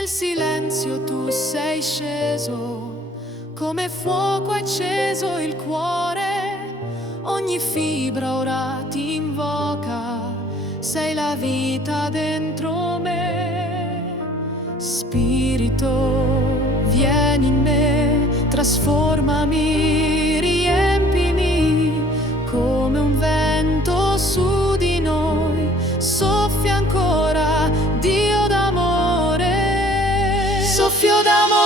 Nel silenzio tu sei sceso, come fuoco acceso il cuore, ogni fibra ora ti invoca, sei la vita dentro me. Spirito, vieni in me, trasformami, riempimi, come un vento su di noi, soffia ancora, Dio d'amore, soffio d'amore.